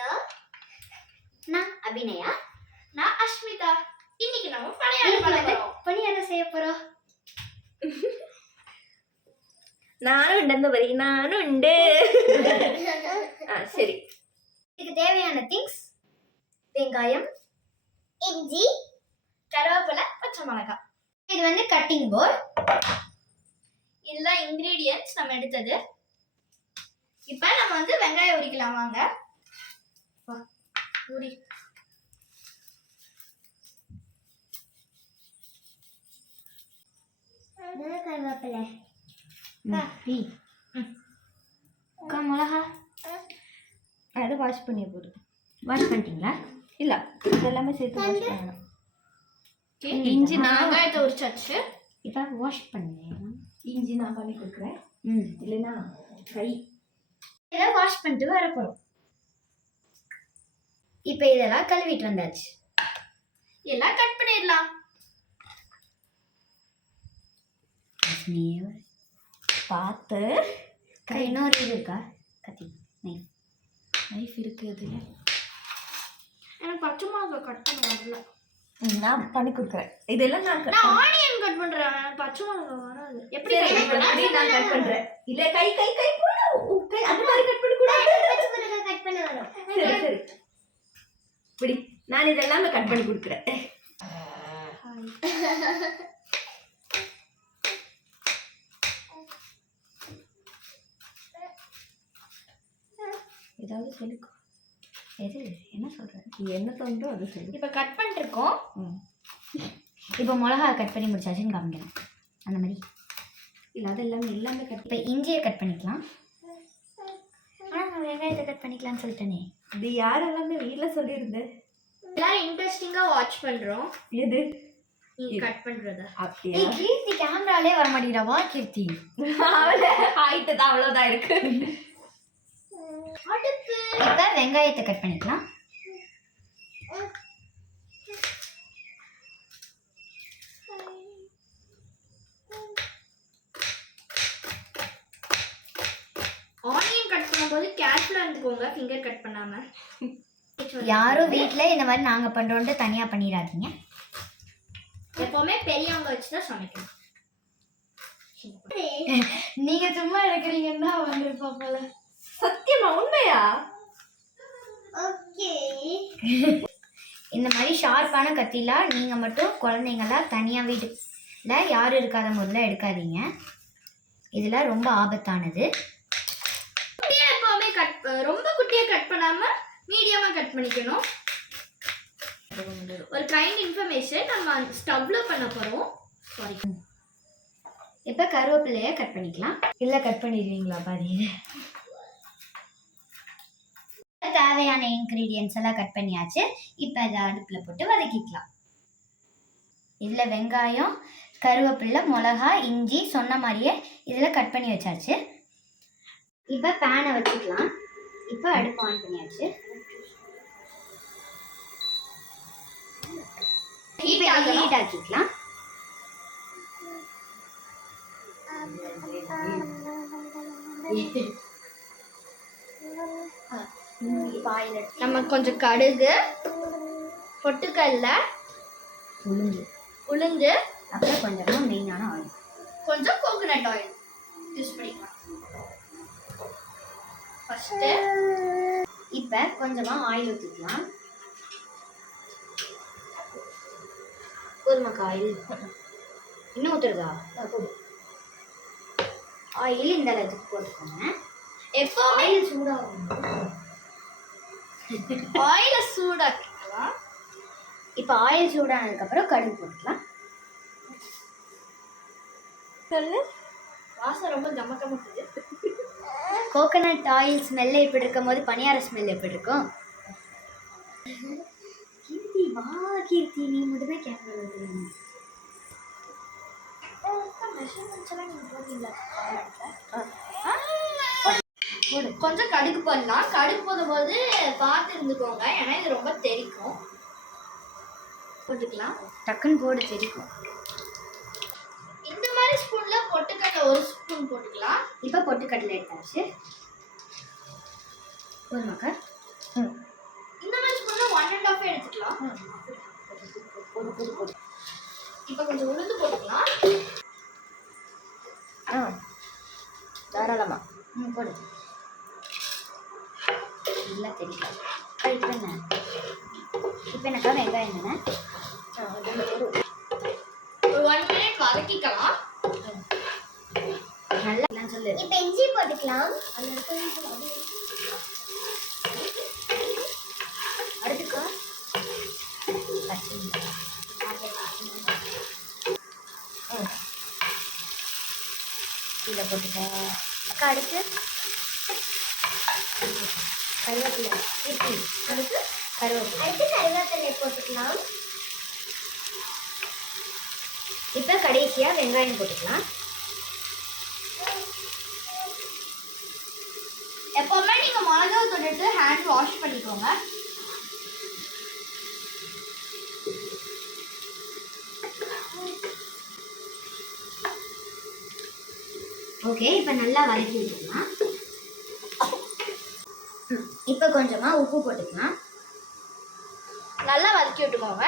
பிரியா. நான் அபிநயா. நான் அஸ்மிதா. இன்னைக்கு நம்ம பணியாரம் செய்ய போறோம். நானும் உண்டு. சரி, இதுக்கு தேவையான திங்ஸ்: வெங்காயம், இஞ்சி, கருவேப்பிலை, பச்சை மிளகாய். இது வந்து கட்டிங் போர்ட். இதெல்லாம் இன்கிரீடியன்ட்ஸ் நம்ம எடுத்தது. இப்போ நம்ம வந்து வெங்காயம் உரிக்கலாம். வாங்க உரி. கருவேப்பிலை, மிளகா. அதை வாஷ் பண்ணிய போதும். வாஷ் பண்ணிட்டீங்களா? இல்லை, இதெல்லாமே சேர்த்து வாஷ் பண்ணணும். இஞ்சி வெங்காயத்தை உரிச்சாச்சு. இப்போ வாஷ் பண்ணேன். இஞ்சி நான் பண்ணி கொடுக்குறேன். இல்லைன்னா கை இதெல்லாம் வாஷ் பண்ணிட்டு வர போகிறோம். இப்போ இதெல்லாம் கழுவிட்டு வந்தாச்சு. எல்லாம் கட் பண்ணிடலாம். பார்த்து. இன்னொரு இது இருக்கா? கத்தி நைஃப் இருக்கு. அதில் எனக்கு பச்சை மிளகாய் கட் பண்ண வரல. நான் பண்ணி கொடுக்குறேன். இதெல்லாம் நான் ஆனியன் கட் பண்றேன். பச்சை மிளகாய் வராது. எப்படி நான் கட் பண்றேன். இல்ல கை கை கை போடு. கை அந்த மாதிரி கட் பண்ண கூடாது. பச்சை மிளகாய் கட் பண்ண வரும். சரி சரி. இப்படி நான் இதெல்லாம் கட் பண்ணி கொடுக்குறேன். ஏதாவது சொல்லிக்கோ. எது என்ன சொல்ற? என்ன தோன்றோ அது சொல்லு. இப்போ கட் பண்ணிருக்கோம். இப்போ மிளகா கட் பண்ணி முடிச்சாச்சுன்னு காமிக்கிறேன். அந்த மாதிரி இல்லை, அது எல்லாமே கட். இப்போ இஞ்சியை கட் பண்ணிக்கலாம். ஆனால் நான் வெங்காயத்தை கட் பண்ணிக்கலாம்னு சொல்லிட்டேனே. இது யாரெல்லாமே வீட்டில் சொல்லியிருந்தேன். எல்லாரும் இன்ட்ரெஸ்டிங்கா வாட்ச் பண்றோம். எது நீ கட் பண்றத? அப்படியே கீர்த்தி கேமராலே வர மாட்டேங்கிறவா? கீர்த்தி அவளே ஹைட் தான் அவ்வளோதான் இருக்கு. அடுத்து இப்போ வெங்காயத்தை கட் பண்ணிக்கலாம். ஆனியன் கட் பண்ணும்போது கேர்ஃபுல்லா இருந்துக்கோங்க, ஃபிங்கர் கட் பண்ணாம. யாரும் வீட்டில் இந்த மாதிரி நாங்கள் பண்ணுறோன்ட்டு தனியாக பண்ணிடாதீங்க. எப்பவுமே பெரியவங்க வச்சு தான் சமைக்கணும். நீங்கள் சும்மா இருக்கிறீங்கன்னா வந்துருப்பா போல. சத்தியமா? உண்மையா? ஓகே. இந்த மாதிரி ஷார்ப்பான கத்திலாம் நீங்கள் மட்டும் குழந்தைங்களாம் தனியாக வீட்டில் யாரும் இருக்காத முதல்ல எடுக்காதீங்க. இதெல்லாம் ரொம்ப ஆபத்தானது. எப்பவுமே ரொம்ப குட்டியா கட் பண்ணாம மீடியமா கட் பண்ணிக்கணும். ஒரு கைண்ட் இன்ஃபர்மேஷன், நம்ம ஸ்டவ்ல பண்ண போறோம். சாரி. இப்போ கருவேப்பிலையை கட் பண்ணிக்கலாம். இல்லை கட் பண்ணிடுவீங்களா? பாதி தேவையான இன்க்ரீடியன்ஸ் எல்லாம் கட் பண்ணியாச்சு. இப்போ அதை அடுப்பில் போட்டு வதக்கிக்கலாம். இதில் வெங்காயம், கருவேப்பிலை, மிளகா, இஞ்சி சொன்ன மாதிரியே இதில் கட் பண்ணி வச்சாச்சு. இப்போ பேனை வச்சுக்கலாம். இப்போ அடுப்பு ஆன் பண்ணியாச்சு. ஹீட் ஆக்கிக்கலாம். இப்போ ஆயில் நம்ம கொஞ்சம் கடுகு, பொட்டுக்கல்ல, உளுந்து, அப்புறம் கொஞ்சமாக மெயினான ஆயில், கொஞ்சம் கோகோனட் ஆயில் யூஸ் பண்ணிக்கலாம். ஃபர்ஸ்ட்டு இப்போ கொஞ்சமாக ஆயில் ஊற்றிக்கலாம். போதுமாக்கா ஆயில்? இன்னும் ஊற்றுறதா? ஆயில் இந்த அளவுக்கு போட்டுக்கோங்க. எப்போ ஆயில் சூடாகும். ஆயில சூடாக்கிக்கலாம். இப்போ ஆயில் சூடானதுக்கப்புறம் கடுகு போட்டுக்கலாம். சொல்லு. வாசம் ரொம்ப கமக்கமுக்குது. கோகோனட் ஆயில் ஸ்மெல்ல எப்படி இருக்கும் போது பனியார ஸ்மெல் எப்படி இருக்கும்? கீர்த்தி வா கீர்த்தி, நீ மட்டுமே கேமரா வருவீங்க. கொஞ்சம் கடுகு போடலாம். கடுகு போடும்போது பார்த்து இருந்துக்கோங்க, ஏன்னா இது ரொம்ப தெரிக்கும். போட்டுக்கலாம். டக்குன்னு போட தெரிக்கும். இந்த மாதிரி ஸ்பூன்ல பொட்டுக்கடலை ஒரு ஸ்பூன் போட்டுக்கலாம். இப்போ பொட்டுக்கடலை எடுத்தாச்சு. போதுமாக்கா? போட்டுக்கலாம். இப்போ கொஞ்சம் உளுந்து போட்டுக்கலாம். தாராளமா போடு. நல்லா தெரியும். இப்போ என்னக்கா வெங்காயம் தானே ஒரு 1 மினிட் வதக்கிக்கலாம். நல்லா சொல்லு. இப்போ இஞ்சி போட்டுக்கலாம். அடுத்துக்கா இதை போட்டுக்க அக்கா. அடுத்து கருவேப்பிலை. அடுத்து கருவேப்பிலை போட்டுக்கலாம். இப்போ கடைசியாக வெங்காயம் போட்டுக்கலாம். எப்பவுமே நீங்க மிளகாவை தொட்டுட்டு ஹேண்ட் வாஷ் பண்ணிக்கோங்க. ஓகே, இப்போ நல்லா வதக்கி விட்டுக்கலாம். இப்போ கொஞ்சமாக உப்பு போட்டுக்கலாம். நல்லா வதக்கி விட்டுக்கோங்க.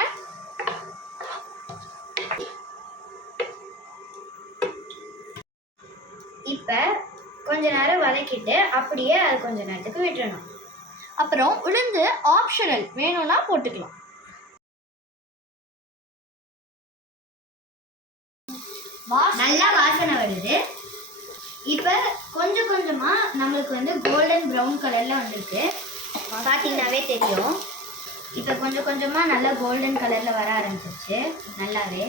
இப்போ கொஞ்ச நேரம் வதக்கிட்டு அப்படியே அது கொஞ்ச நேரத்துக்கு விட்டுறணும். அப்புறம் உளுந்து ஆப்ஷனல், வேணும்னா போட்டுக்கலாம். நல்லா வாசனை வருது. இப்போ கொஞ்சம் கொஞ்சமாக நம்மளுக்கு வந்து கோல்டன் ப்ரௌன் கலரில் வந்திருக்கு. பார்த்தீங்கன்னாவே தெரியும். இப்போ கொஞ்சம் கொஞ்சமாக நல்லா கோல்டன் கலரில் வர ஆரம்பிச்சிருச்சு. நல்லாவே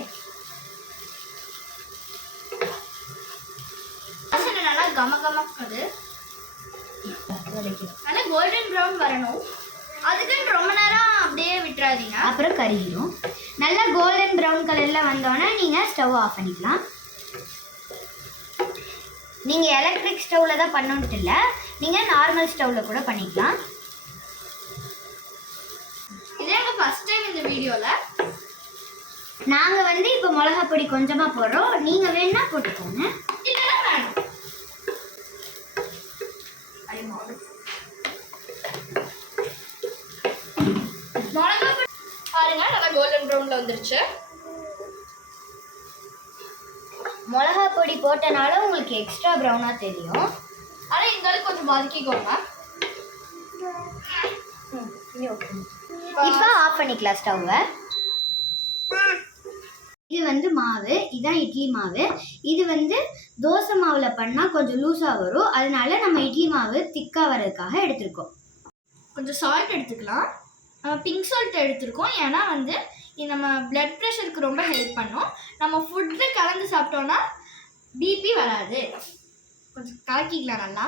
வாசனை நல்லா கமகமக்குது. நல்லா கோல்டன் ப்ரௌன் வரணும். அதுக்குன்னு ரொம்ப நேரம் அப்படியே விட்டுறாதீங்க, அப்புறம் கருகிடும். நல்லா கோல்டன் ப்ரௌன் கலரில் வந்தோடனே நீங்கள் ஸ்டவ் ஆஃப் பண்ணிக்கலாம். நீங்கள் எலக்ட்ரிக் ஸ்டவ்வில் தான் பண்ணணுன்ட்டு இல்லை, நீங்கள் நார்மல் ஸ்டவ்வில் கூட பண்ணிக்கலாம். இதே எங்கள் ஃபர்ஸ்ட் டைம் இந்த வீடியோவில். நாங்கள் வந்து இப்போ மிளகாப் பொடி கொஞ்சமாக போடுறோம். நீங்கள் வேணா போட்டுக்கோங்க. இல்லைன்னா வேணும். மிளகா பொடி பாருங்க, நல்லா கோல்டன் ப்ரௌனில் வந்துருச்சு. மிளகாப் பொடி போட்டனால உங்களுக்கு எக்ஸ்ட்ரா ப்ரௌனாக தெரியும். ஆனால் இந்த அளவுக்கு கொஞ்சம் வதக்கிக்கோங்க. இப்போ ஆஃப் பண்ணிக்கலாம் ஸ்டவ்வை. இது வந்து மாவு, இதான் இட்லி மாவு. இது வந்து தோசை மாவில் பண்ணால் கொஞ்சம் லூஸாக வரும். அதனால நம்ம இட்லி மாவு திக்காக வர்றதுக்காக எடுத்திருக்கோம். கொஞ்சம் சால்ட் எடுத்துக்கலாம். நம்ம பிங்க் சால்ட் எடுத்துருக்கோம், ஏன்னா வந்து இது நம்ம பிளட் ப்ரெஷருக்கு ரொம்ப ஹெல்ப் பண்ணும். நம்ம ஃபுட்டில் கலந்து சாப்பிட்டோன்னா பிபி வராது. கொஞ்சம் கலக்கிக்கலாம் நல்லா.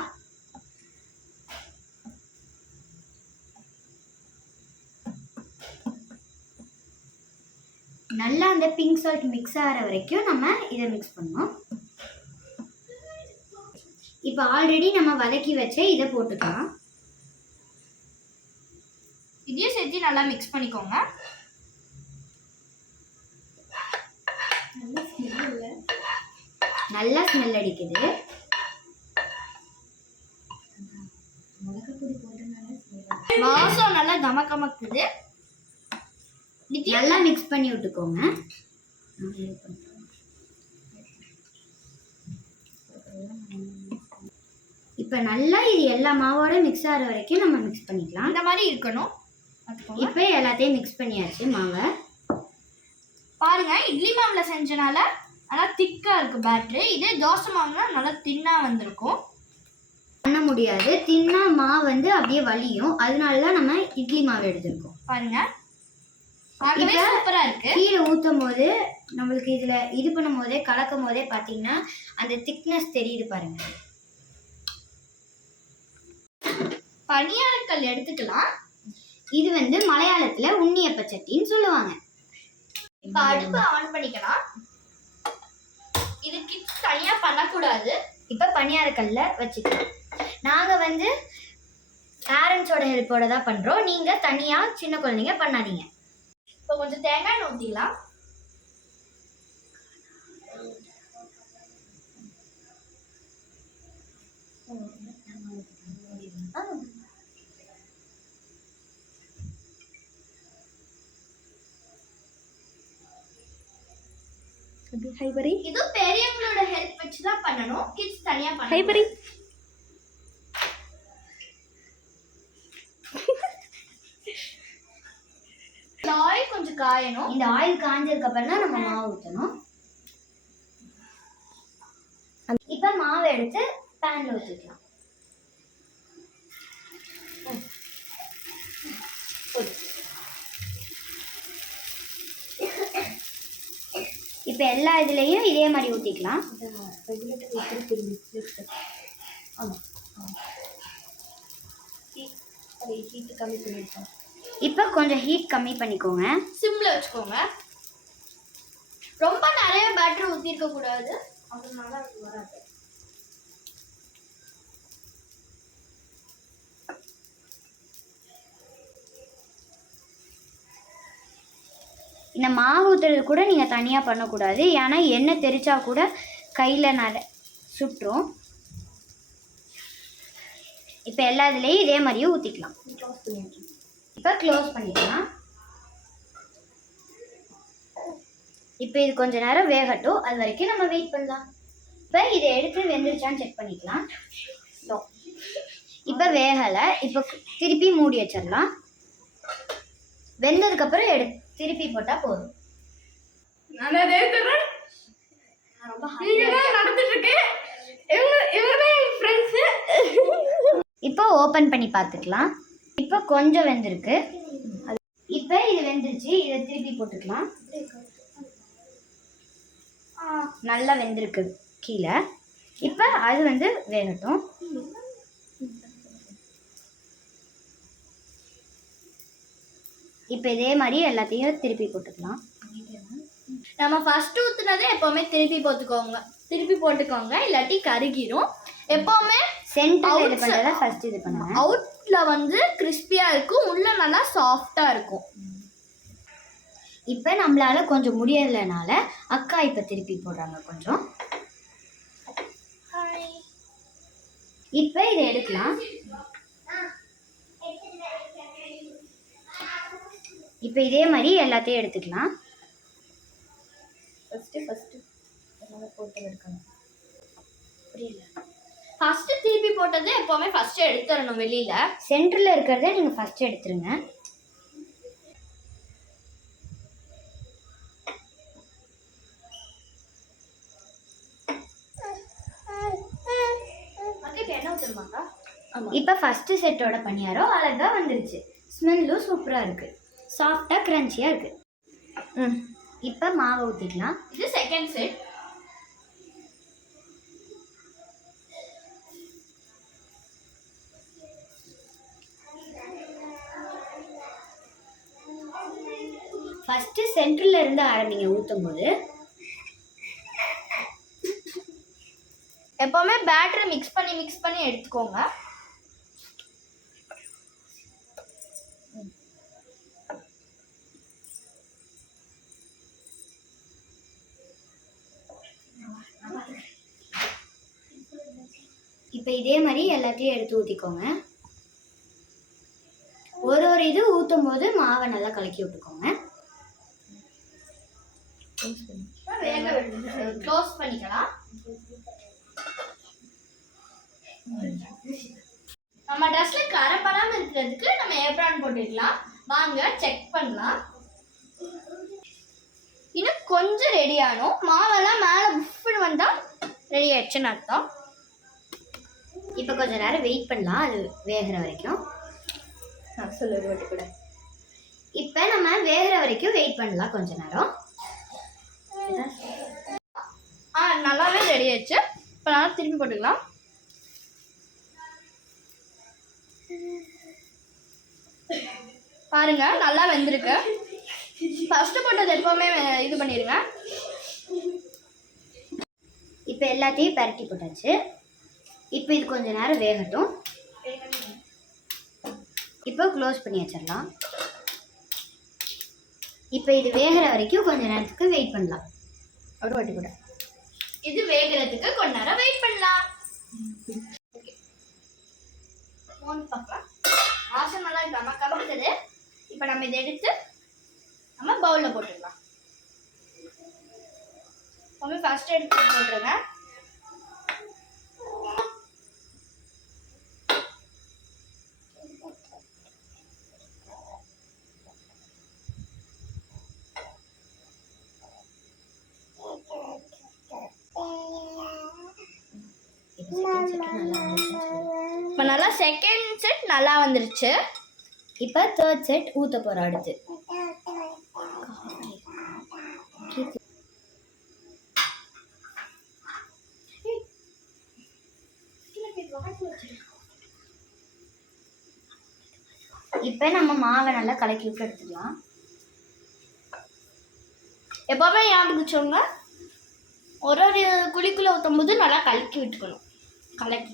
நல்லா அந்த பிங்க் சால்ட் மிக்ஸ் ஆகிற வரைக்கும் நம்ம இதை மிக்ஸ் பண்ணோம். இப்போ ஆல்ரெடி நம்ம வதக்கி வச்ச இதை போட்டுக்கலாம். இதையும் சேர்த்து நல்லா மிக்ஸ் பண்ணிக்கோங்க. நல்லா ஸ்மெல் அடிக்குது. வாசம் நல்லா கமக்குது. நல்லா மிக்ஸ் பண்ணி விட்டுக்கோங்க. இப்போ நல்லா இது எல்லா மாவோட மிக்ஸ் ஆகிற வரைக்கும் நம்ம மிக்ஸ் பண்ணிக்கலாம். இந்த மாதிரி இருக்கணும். இப்போ எல்லாத்தையும் மிக்ஸ் பண்ணியாச்சு மாவை. பாருங்க, இட்லி மாவில் செஞ்சனால நல்லா திக்காக இருக்குது பேட்ரு. இதே தோசை மாவுனா நல்லா தின்னாக வந்திருக்கும். பண்ண முடியாது, தின்னா மாவு வந்து அப்படியே வலியும். அதனால தான் நம்ம இட்லி மாவு எடுத்திருக்கோம். பாருங்க, பார்க்கவே சூப்பரா இருக்கு. கீழே ஊற்றும் போது நம்மளுக்கு இதில் இது பண்ணும் போதே கலக்கும் போதே பார்த்தீங்கன்னா அந்த திக்னஸ் தெரியுது பாருங்க. பனியாரக்கல் எடுத்துக்கலாம். இது வந்து மலையாளத்தில் உண்ணியப்ப சட்டின்னு சொல்லுவாங்க. இப்போ அடுப்பு ஆன் பண்ணிக்கலாம். இதுக்கு தனியாக பண்ணக்கூடாது. இப்போ பனியாரக்கல்ல வச்சுக்கலாம். நாங்கள் வந்து பேரண்ட்ஸோட ஹெல்ப்போட தான் பண்ணுறோம். நீங்கள் தனியாக சின்ன குழந்தைங்க பண்ணாதீங்க. இப்போ கொஞ்சம் தேங்காய் ஊற்றிக்கலாம். ஹைபரி இது பெரியவங்களோட ஹெல்ப் வச்சு தான் பண்ணணும், கிட்ஸ் தனியா பண்ணணும். ஹைபரி ஆயில் கொஞ்சம் காயணும். இந்த ஆயில் காஞ்சதுக்கு அப்புறம் தான் நம்ம மாவு ஊற்றணும். இப்போ மாவு எடுத்து பேன்ல ஊற்றிக்கலாம். இப்போ எல்லா இதுலேயும் இதே மாதிரி ஊற்றிக்கலாம். இப்போ கொஞ்சம் ஹீட் கம்மி பண்ணிக்கோங்க. சிம்ல வச்சுக்கோங்க. ரொம்ப நிறைய பேட்டர் ஊத்தி இருக்க கூடாது, அதனால அது வராது. இந்த மாவு ஊற்றுறது கூட நீங்கள் தனியாக பண்ணக்கூடாது, ஏன்னா எண்ணெய் தெரிச்சா கூட கையில் சுட்டுரும். இப்போ எல்லா இதுலேயும் இதே மாதிரியும் ஊற்றிக்கலாம். இப்போ க்ளோஸ் பண்ணிக்கலாம். இப்போ இது கொஞ்ச நேரம் வேகட்டும், அது வரைக்கும் நம்ம வெயிட் பண்ணலாம். இப்போ இதை எடுத்து வெந்துருச்சான்னு செக் பண்ணிக்கலாம். இப்போ வேகலை, இப்போ திருப்பி மூடி வச்சிடலாம். வெந்ததுக்கப்புறம் திருப்பி போட்டால் போதும். இப்போ ஓப்பன் பண்ணி பார்த்துக்கலாம். இப்போ கொஞ்சம் வெந்திருக்கு. இப்போ இது வெந்துருச்சு, இதை திருப்பி போட்டுக்கலாம். நல்லா வெந்திருக்கு கீழே. இப்போ அது வேகட்டும். இப்போ இதே மாதிரி எல்லாத்தையும் திருப்பி போட்டுக்கலாம். நம்ம ஃபர்ஸ்ட் ஊத்துனதே எப்பவுமே திருப்பி போட்டுக்கோங்க, இல்லாட்டி கருகிரும். எப்பவுமே சென்டர்ல இது பண்றத ஃபர்ஸ்ட் இது பண்ணுங்க. அவுட்ல கிறிஸ்பியா இருக்கும், உள்ள நல்லா சாஃப்டா இருக்கும். இப்போ நம்மளால கொஞ்சம் முடியலனால அக்கா இப்போ திருப்பி போடுறாங்க கொஞ்சம். இப்போ இதை எடுக்கலாம். இப்போ இதே மாதிரி எல்லாத்தையும் எடுத்துக்கலாம். ஃபர்ஸ்ட் திருப்பி போட்டது எப்பவுமே ஃபர்ஸ்ட் எடுத்துறணும் வெளியில. சென்டர்ல இருக்கிறத நீங்க ஃபர்ஸ்ட் எடுத்துருங்க. இப்போ ஃபர்ஸ்ட் செட்டோட பணியாரம் அழகா வந்துருச்சு. ஸ்மெல்லும் சூப்பரா இருக்கு, சாஃப்டா கிரன்ச்சியா இருக்கு. இப்போ மாவை ஊற்றிக்கலாம். இது செகண்ட் செட். ஃபர்ஸ்ட் சென்டர்ல இருந்து ஆரம்பிங்க ஊற்றும் போது. எப்பவுமே பேட்டரை மிக்ஸ் பண்ணி எடுத்துக்கோங்க. இப்போ இதே மாதிரி எல்லாத்தையும் எடுத்து ஊற்றிக்கோங்க. ஒரு இது ஊற்றும் போது மாவை நல்லா கலக்கி விட்டுக்கோங்க. க்ளோஸ் பண்ணிக்கலாம். நம்ம ட்ரெஸ்ல கரப்படாம இருக்கிறதுக்கு நம்ம ஏப்ரான் போட்டுக்கலாம். வாங்க செக் பண்ணலாம். இன்னும் கொஞ்சம் ரெடி ஆகணும். மாவெல்லாம் மேலே புஃப்னு வந்தால் ரெடி ஆயிடுச்சுன்னு அர்த்தம். இப்போ கொஞ்சம் நேரம் வெயிட் பண்ணலாம், அது வேகிற வரைக்கும். இப்போ நம்ம வேகிற வரைக்கும் வெயிட் பண்ணலாம் கொஞ்ச நேரம். நல்லாவே ரெடி ஆயிடுச்சு. இப்போ நல்லா திருப்பி போட்டுக்கலாம். பாருங்க நல்லா வெந்திருக்கு. ஃபர்ஸ்ட் போட்டது எப்பவுமே இது பண்ணிடுங்க. இப்போ எல்லாத்தையும் பரட்டி போட்டாச்சு. இப்போ இது கொஞ்ச நேரம் வேகட்டும். இப்போ க்ளோஸ் பண்ணி வச்சிடலாம். இப்போ இது வேகிற வரைக்கும் கொஞ்ச நேரத்துக்கு வெயிட் பண்ணலாம். ஒரு வாட்டி கூட இது வேகிறதுக்கு கொஞ்ச நேரம் வெயிட் பண்ணலாம். வாசம் நல்லா நம்ம கலக்குது. இப்போ நம்ம இதை எடுத்து நம்ம பவுலில் போட்டுடலாம். மம்மி ஃபர்ஸ்ட் எடுத்து போட்டுருங்க. இப்போ நல்லா செகண்ட் செட் நல்லா வந்துருச்சு. இப்போ தேர்ட் செட் ஊற்ற போகிறோம் அடுத்து. இப்போ நம்ம மாவை நல்லா கலக்கி விட்டு எடுத்துக்கலாம். எப்போவுமே ஞாபகம் வச்சோங்க, ஒரு ஒரு குழிக்குள்ள ஊற்றும் போது நல்லா கலக்கி விட்டுக்கணும். கலக்கி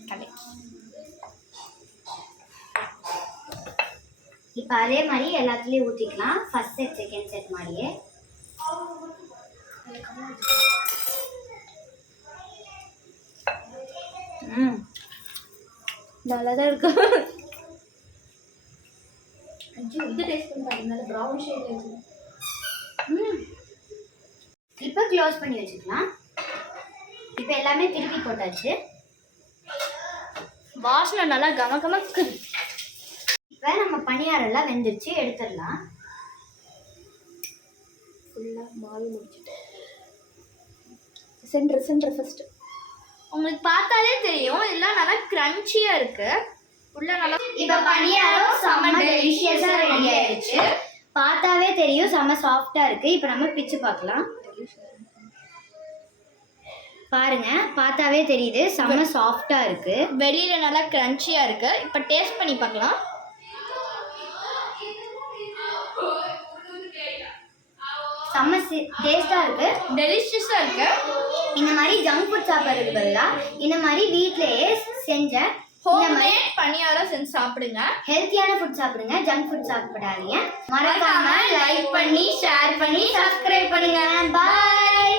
இப்போ அதே மாதிரி எல்லாத்துலேயும் ஊற்றிக்கலாம். ஃபர்ஸ்ட் செட் செகண்ட் செட் மாதிரியே. நல்லா தான் இருக்கு. இது டேஸ்ட் பண்ணி பாருங்க, நல்ல ப்ரௌன் ஷேட் இருக்கு. இப்போ க்ளோஸ் பண்ணி வச்சுக்கலாம். இப்போ எல்லாமே திருப்பி போட்டாச்சு. வாசனை நல்லா கமகமக்கு. இப்போ நம்ம பணியாரம் எல்லாம் வெந்துருச்சு, எடுத்துடலாம். ஃபுல்லாக மாவு முடிச்சுட்டு சென்டர் ஃபர்ஸ்ட். உங்களுக்கு பார்த்தாலே தெரியும் இதெல்லாம் நல்லா கிரன்ச்சியாக இருக்கு. உள்ள நல்லா இப்போ பணியாரம் செம்ம டெலிஷியஸாக ரெடி ஆயிடுச்சு. பார்த்தாவே தெரியும் செம்ம சாஃப்டாக இருக்கு. இப்போ நம்ம பிச்சு பார்க்கலாம். பாருங்க, பார்த்தாவே தெரியுது செம்ம சாஃப்டாக இருக்கு. வெளியில நல்லா கிரன்ச்சியாக இருக்கு. இப்போ டேஸ்ட் பண்ணி பார்க்கலாம். செம்ம டேஸ்டாக இருக்கு, டெலிஷியஸாக இருக்கு. இந்த மாதிரி ஜங்க் ஃபுட் சாப்பிட்றதுக்கு பதிலாக இந்த மாதிரி வீட்டிலேயே செஞ்ச ஹோம்மேட் பணியாரம் செஞ்சு சாப்பிடுங்க. ஹெல்த்தியான ஃபுட் சாப்பிடுங்க, ஜங்க் ஃபுட் சாப்பிடாதீங்க. மறக்காம லைக் பண்ணி ஷேர் பண்ணி சப்ஸ்கிரைப் பண்ணுங்க. பாய்.